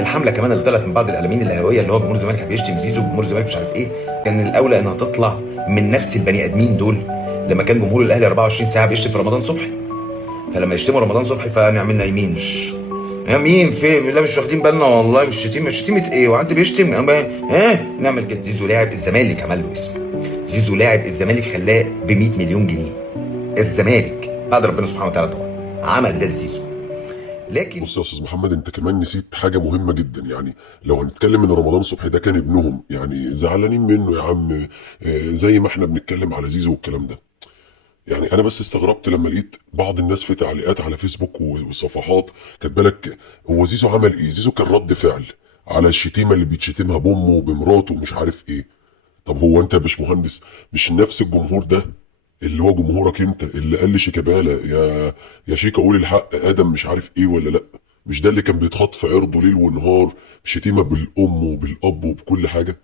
الحمله كمان اللي طلعت من بعض الاعلاميين الاهلاويه اللي هو جمهور الزمالك بيشتم زيزو، جمهور الزمالك مش عارف ايه، كان الاولى انها تطلع من نفس البني ادمين دول. لما كان جمهور الاهلي 24 ساعه بيشتم في رمضان صبحي، فلما يشتموا رمضان صبحي فنعملنا يمين يا مين فين؟ لا مش واخدين بالنا والله، مش شتيمه، شتيمه ايه وانت بيشتم ها نعمل كده. زيزو لاعب الزمالك عمل له اسم، زيزو لاعب الزمالك خلاه ب 100 مليون جنيه. الزمالك بعد ربنا سبحانه وتعالى طبعا عمل ده لزيزو. لكن بص يا استاذ محمد، انت كمان نسيت حاجه مهمه جدا. يعني لو هنتكلم ان رمضان صبحي ده كان ابنهم، يعني زعلانين منه يا عم. زي ما احنا بنتكلم على زيزو والكلام ده. يعني انا بس استغربت لما لقيت بعض الناس في تعليقات على فيسبوك وصفحات كاتبه لك هو زيزو عمل ايه. زيزو كان رد فعل على الشتيمه اللي بيتشتمها بامه وبمراته ومش عارف ايه. طب هو انت يا باشمهندس مش نفس الجمهور ده اللي هو جمهورك انت اللي قال لشيكابالا يا شيكا قول الحق ادم مش عارف ايه ولا لا؟ مش ده اللي كان بيتخاط في عرضه ليل ونهار بشتيمه بالام وبالاب وبكل حاجه؟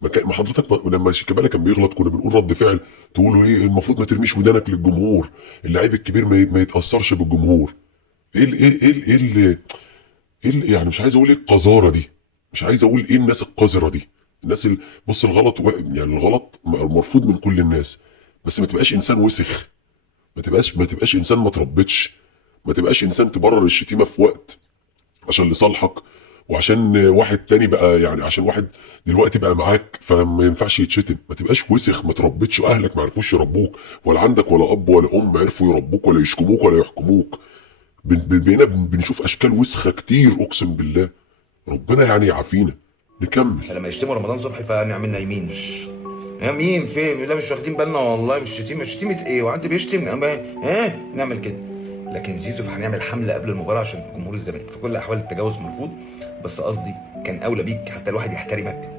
ما حضرتك لما شيكابالا كان بيغلط كنا بنقول رد فعل، تقولوا ايه المفروض ما ترميش ودانك للجمهور، اللعيب الكبير ما يتاثرش بالجمهور. يعني مش عايز اقول ايه القذاره دي، مش عايز اقول ايه الناس القذره دي. الناس بص الغلط يعني الغلط مرفوض من كل الناس، بس ما تبقاش انسان وسخ. ما تبقاش انسان ما تربتش. ما تبقاش انسان تبرر الشتيمه في وقت عشان لصالحك، وعشان واحد تاني بقى، يعني عشان واحد دلوقتي بقى معاك فما ينفعش يتشتم. ما تبقاش وسخ، ما تربتش واهلك ما عرفوش يربوك، ولا عندك ولا اب ولا ام عرفوا يربوك ولا يشكموك ولا يحكموك. بقينا بنشوف اشكال وسخه كتير اقسم بالله. ربنا يعني يعافينا. نكمل. فلما يشتموا رمضان صبحي فنعملنا يمين يا مين فين؟ لا مش واخدين بالنا والله، مش شتيمه، شتيمه ايه وانت بيشتم ها نعمل كده. لكن زيزو فهنعمل حمله قبل المباراه عشان جمهور الزمالك، في كل الاحوال التجاوز مرفوض. بس قصدي كان اولى بيك حتى الواحد يحترمك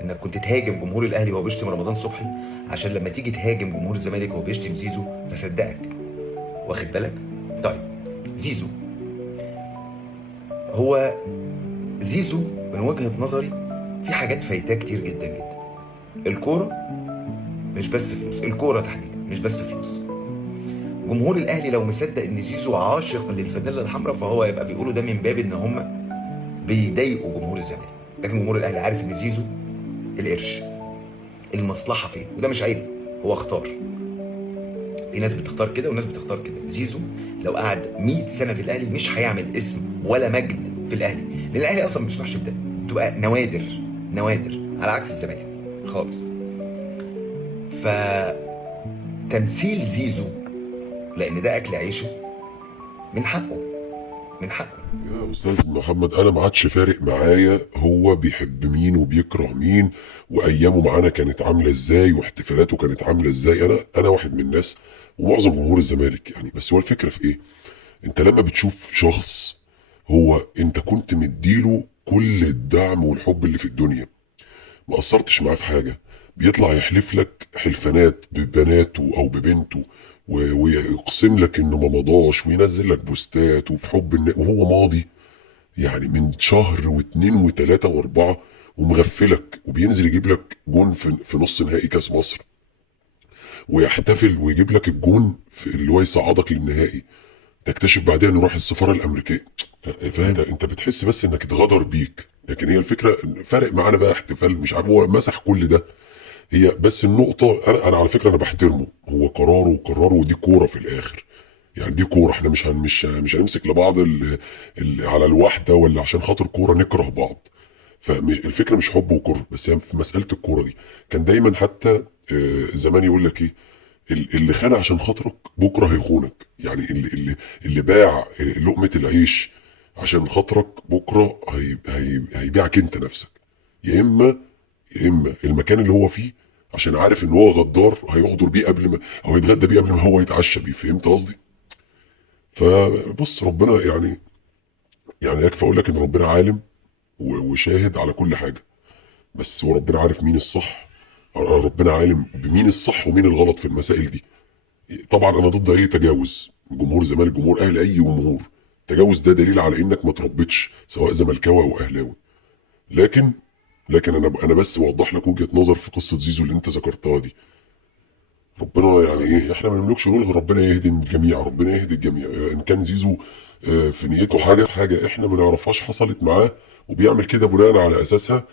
انك كنت تهاجم جمهور الاهلي وهو بيشتم رمضان صبحي، عشان لما تيجي تهاجم جمهور الزمالك وهو بيشتم زيزو فصدقك. واخد بالك؟ طيب زيزو، هو زيزو من وجهة نظري في حاجات فايتاه كتير جدا جدا. الكورة مش بس فلوس، الكورة تحديدا مش بس فلوس. جمهور الاهلي لو مصدق ان زيزو عاشق للفانيلا الحمراء فهو يبقى بيقولوا ده من باب ان هم بيضايقوا جمهور الزمالك. لكن جمهور الاهلي عارف ان زيزو القرش، المصلحة فين، وده مش عيب، هو اختار. في ناس بتختار كده وناس بتختار كده. زيزو لو قعد 100 سنة في الاهلي مش هيعمل اسم ولا مجد في الاهلي، لان الاهلي اصلا ما بيسمحش بده، بتبقى نوادر، نوادر على عكس الزمالك خالص. فتمثيل زيزو لان ده اكل عيشه، من حقه، من حقه. يا استاذ محمد انا ما عادش فارق معايا هو بيحب مين وبيكره مين، وايامه معانا كانت عامله ازاي واحتفالاته كانت عامله ازاي. انا واحد من الناس ومعظم جمهور الزمالك يعني. بس هو الفكره في ايه؟ انت لما بتشوف شخص هو انت كنت مديله كل الدعم والحب اللي في الدنيا، ما قصرتش معاه في حاجه، بيطلع يحلف لك حلفانات ببناته او ببنته ويقسم لك انه ما مضاش وينزل لك بوستات وفي حب وهو ماضي، يعني من شهر واتنين وتلاته واربعه، ومغفلك وبينزل يجيب لك جون في نص نهائي كاس مصر، ويحتفل ويجيب لك الجون في اللي هو يصعدك للنهائي. تكتشف بعدين انه راح السفاره الامريكيه. فاهم؟ انت بتحس بس انك اتغدر بيك، لكن هي الفكره فارق معانا بقى احتفال مش عارف هو مسح كل ده. هي بس النقطه انا على فكره انا بحترمه، هو قراره وقراره ودي كوره في الاخر. يعني دي كوره، احنا مش هنمسك لبعض على الواحده ولا عشان خاطر كوره نكره بعض. فالفكره مش حب وكره، بس هي في مساله الكوره دي. كان دايما حتى زمان يقول لك ايه، اللي خان عشان خاطرك بكره هيخونك. يعني اللي باع لقمه العيش عشان خاطرك بكره هيبيعك انت نفسك. يا اما المكان اللي هو فيه عشان عارف ان هو غدار هيغدر بيه قبل ما، او هيتغدى بيه قبل ما هو يتعشى بيه. فهمت قصدي؟ فبص ربنا يعني يكفي اقول لك ان ربنا عالم وشاهد على كل حاجه. بس هو ربنا عارف مين الصح، ربنا عالم بمين الصح ومين الغلط في المسائل دي. طبعا انا ضد اي تجاوز، جمهور زمالك جمهور اهلي اي جمهور. التجاوز ده دليل على انك ما تربيتش سواء زملكاوي او اهلاوي. لكن انا بس بوضح لك وجهة نظر في قصة زيزو اللي انت ذكرتها دي. ربنا يعني ايه، احنا ما نملكش نقول غير ربنا يهدي الجميع، ربنا يهدي الجميع. ان كان زيزو في نيته حاجة احنا ما نعرفهاش حصلت معاه وبيعمل كده بناء على اساسها،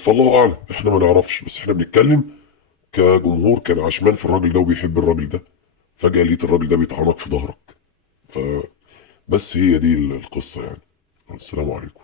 فالله اعلم، احنا ما نعرفش، بس احنا بنتكلم كجمهور كان عشمان في الراجل ده وبيحب الراجل ده، فجأة لقيت الراجل ده بيطعنك في ظهرك. فبس هي دي القصة يعني. السلام عليكم.